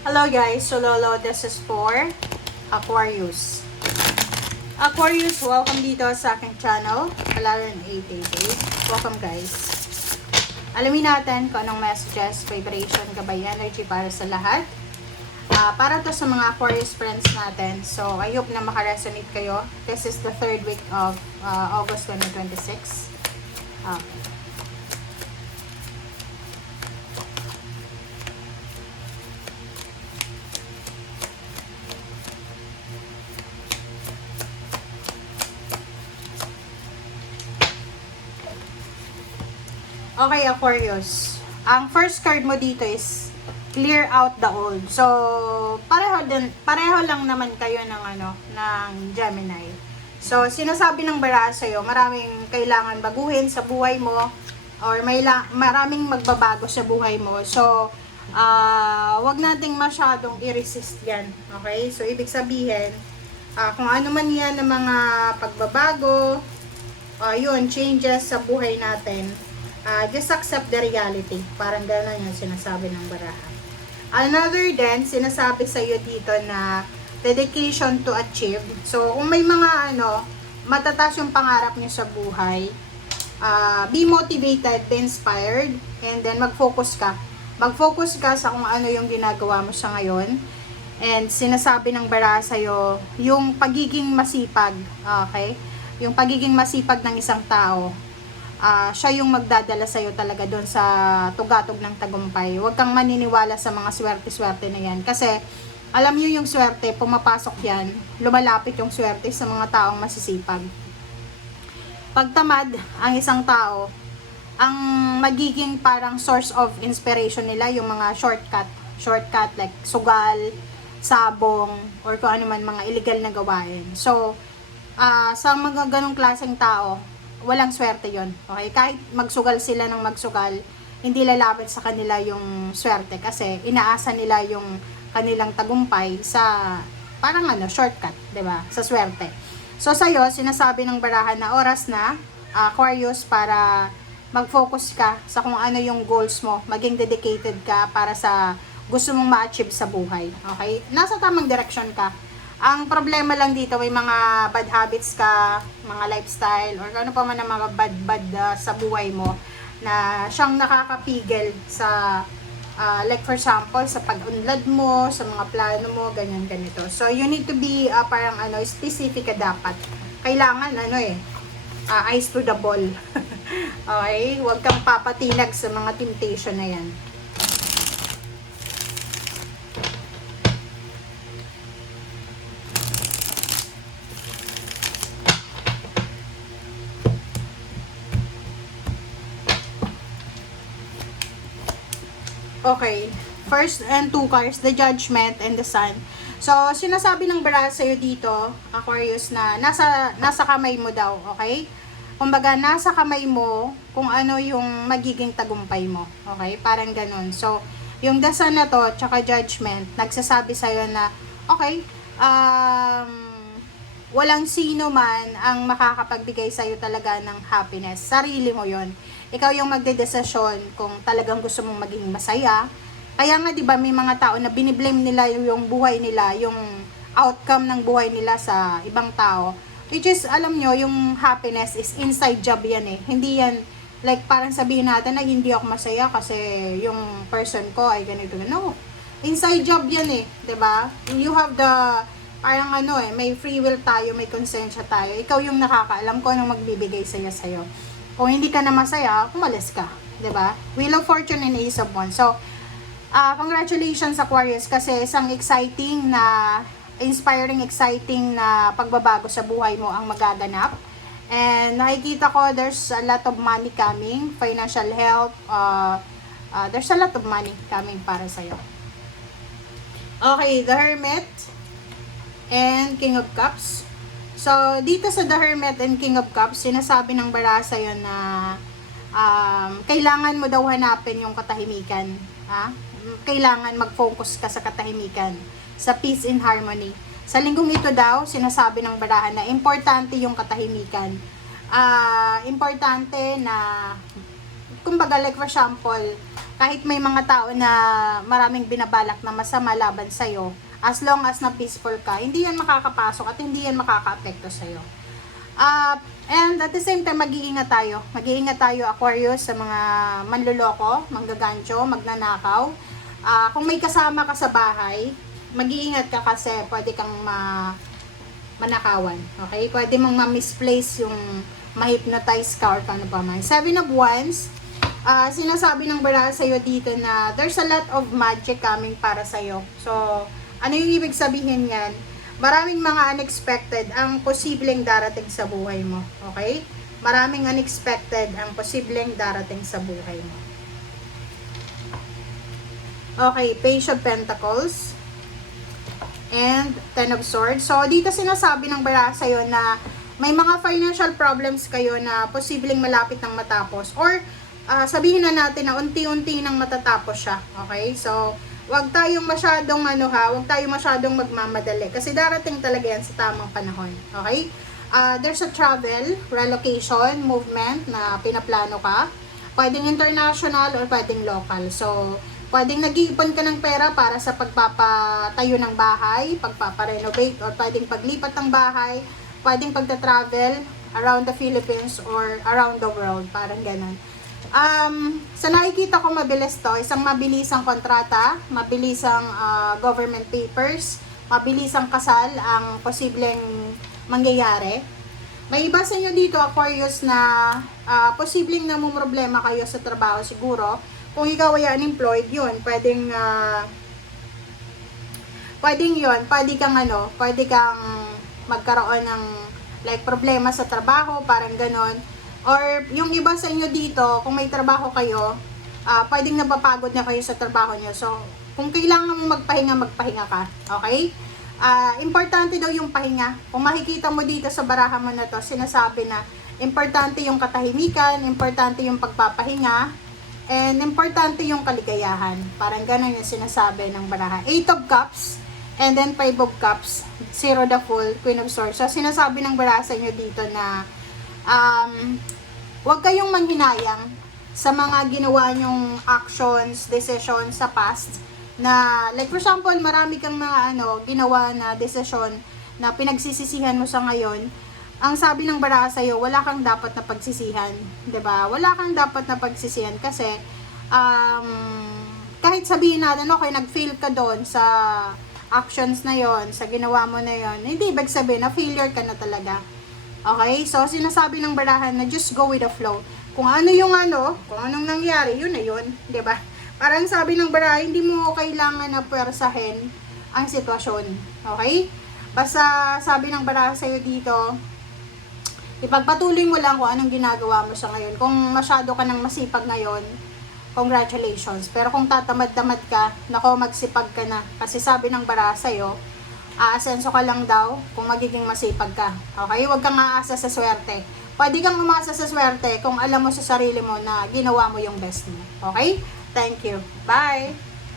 Hello guys, so Lolo, this is for Aquarius. Aquarius, welcome dito sa aking channel, Alarin 888. Welcome guys. Alamin natin kung anong messages, vibration, gabay, energy para sa lahat. Para to sa mga Aquarius friends natin. So, I hope na makaresonate kayo. This is the third week of August 2026. Okay, Aquarius. Ang first card mo dito is clear out the old. So, pareho lang naman kayo ng Gemini. So, sinasabi ng baraha sa'yo, maraming kailangan baguhin sa buhay mo or maraming magbabago sa buhay mo. So, wag nating masyadong i-resist yan. Okay? So, ibig sabihin, kung ano man yan ng mga pagbabago, yun, changes sa buhay natin, just accept the reality. Parang gano'n yung sinasabi ng baraha. Another then, sinasabi sa iyo dito na dedication to achieve. So, kung may mga matataas yung pangarap niyo sa buhay, be motivated, be inspired, and then mag-focus ka. Mag-focus ka sa kung ano yung ginagawa mo sa ngayon. And sinasabi ng baraha sa iyo, yung pagiging masipag, okay? Yung pagiging masipag ng isang tao, siya yung magdadala sa'yo talaga doon sa tugatog ng tagumpay. Huwag kang maniniwala sa mga swerte-swerte na yan. Kasi, alam nyo yung swerte, pumapasok yan, lumalapit yung swerte sa mga taong masisipag. Pag tamad ang isang tao, ang magiging parang source of inspiration nila, yung mga shortcut like sugal, sabong, or kung ano man mga illegal na gawain. So, sa mga ganong klaseng tao, walang swerte yon. Okay? Kahit magsugal sila ng magsugal, hindi lalapit sa kanila yung swerte kasi inaasa nila yung kanilang tagumpay sa parang shortcut, 'di ba? Sa swerte. So sa'yo, sinasabi ng baraha na oras na, Aquarius, para mag-focus ka sa kung ano yung goals mo, maging dedicated ka para sa gusto mong ma-achieve sa buhay. Okay? Nasa tamang direction ka. Ang problema lang dito, may mga bad habits ka, mga lifestyle, or ano pa man ang mga bad sa buhay mo na siyang nakakapigil sa, like for example, sa pag-unlad mo, sa mga plano mo, ganyan, ganito. So, you need to be parang specific ka dapat. Kailangan, eyes to the ball. Okay? Huwag kang papatinag sa mga temptation na yan. Okay, first and two cards, the Judgment and the Sun. So, sinasabi ng baraha sa'yo dito, Aquarius, na nasa kamay mo daw, okay? Kumbaga, nasa kamay mo kung ano yung magiging tagumpay mo, okay? Parang ganun. So, yung the Sun na to, tsaka Judgment, nagsasabi sa'yo na, okay, walang sino man ang makakapagbigay sa'yo talaga ng happiness. Sarili mo yon. Ikaw yung magdedesisyon kung talagang gusto mong maging masaya. Kaya nga 'di ba may mga tao na biniblame nila yung buhay nila, yung outcome ng buhay nila sa ibang tao. Which is, alam nyo, yung happiness is inside job yan eh. Hindi yan, like parang sabihin natin na hindi ako masaya kasi yung person ko ay ganito. No. Inside job yan eh. 'Di ba? You have the, parang may free will tayo, may konsensya tayo. Ikaw yung nakakaalam kung anong magbibigay sa'yo. Kung hindi ka na masaya, umalis ka. 'Di ba? Wheel of Fortune and Ace of Wands. So, congratulations Aquarius kasi isang exciting na, inspiring, exciting na pagbabago sa buhay mo ang magaganap. And nakikita ko there's a lot of money coming, financial help, there's a lot of money coming para sa'yo. Okay, the Hermit and King of Cups. So, dito sa The Hermit and King of Cups, sinasabi ng baraha sa'yo na kailangan mo daw hanapin yung katahimikan. Kailangan mag-focus ka sa katahimikan, sa peace and harmony. Sa linggong ito daw, sinasabi ng baraha na importante yung katahimikan. Importante na, kumbaga like for example, kahit may mga tao na maraming binabalak na masama laban sa'yo, as long as na peaceful ka, hindi yan makakapasok at hindi yan makaka-apekto sa'yo. And at the same time, mag-iingat tayo. Mag-iingat tayo, Aquarius, sa mga manluloko, manggagancho, magnanakaw. Kung may kasama ka sa bahay, mag-iingat ka kasi pwede kang manakawan. Okay? Pwede mong ma-misplace yung ma-hypnotize ka or paano pa man. 7 of Wands, sinasabi ng baraha sa'yo dito na there's a lot of magic coming para sa'yo. So, ano yung ibig sabihin yan? Maraming mga unexpected ang posibleng darating sa buhay mo. Okay? Maraming unexpected ang posibleng darating sa buhay mo. Okay, Page of Pentacles and Ten of Swords. So, dito sinasabi ng baraha sa'yo na may mga financial problems kayo na posibleng malapit nang matapos. Or, sabihin na natin na unti-unti nang matatapos siya. Okay? So, wag tayong masyadong wag tayong masyadong magmamadali kasi darating talaga yan sa tamang panahon. Okay? There's a travel, relocation, movement na pinaplano ka. Pwedeng international or pwedeng local. So, pwedeng nag-iipon ka ng pera para sa pagpapatayo ng bahay, pagpaparenovate, or pwedeng paglipat ng bahay, pwedeng pagta-travel around the Philippines or around the world, parang ganun. Sa nakikita ko mabilis to, isang mabilisang kontrata, mabilisang government papers, mabilisang kasal ang posibleng mangyayari. May iba sa inyo dito, Aquarius, na posibleng namumroblema kayo sa trabaho siguro. Kung ikaw ay unemployed, yun, pwedeng kang magkaroon ng like problema sa trabaho, parang ganon. Or yung iba sa inyo dito, kung may trabaho kayo, pwedeng napapagod na kayo sa trabaho nyo. So, kung kailangan mo magpahinga ka. Okay? Importante daw yung pahinga. Kung makikita mo dito sa baraha mo na to, sinasabi na importante yung katahimikan, importante yung pagpapahinga, and importante yung kaligayahan. Parang ganun yung sinasabi ng baraha. 8 of Cups, and then 5 of Cups, 0 the Fool, Queen of Swords. So, sinasabi ng baraha sa inyo dito na huwag kayong manghinayang sa mga ginawa nyong actions, decisions sa past na, like for example, marami kang mga ginawa na decision na pinagsisisihan mo sa ngayon. Ang sabi ng baraha sa'yo, wala kang dapat na pagsisihan, 'di ba? Wala kang dapat na pagsisihan kasi kahit sabihin natin okay, nag-fail ka doon sa actions na yon, sa ginawa mo na yon, hindi ibig sabihin na failure ka na talaga. Okay? So, sinasabi ng barahan na just go with the flow. Kung ano yung kung anong nangyari, yun na yun. 'Di ba? Parang sabi ng baraha, hindi mo kailangan na puwersahin ang sitwasyon. Okay? Basta sabi ng baraha sa'yo dito, ipagpatuloy mo lang kung anong ginagawa mo sa ngayon. Kung masyado ka nang masipag ngayon, congratulations. Pero kung tatamad-tamad ka, nako, magsipag ka na. Kasi sabi ng baraha sa'yo, aasenso ka lang daw kung magiging masipag ka. Okay? Huwag kang aasa sa swerte. Pwede kang umasa sa swerte kung alam mo sa sarili mo na ginawa mo yung best mo. Okay? Thank you. Bye!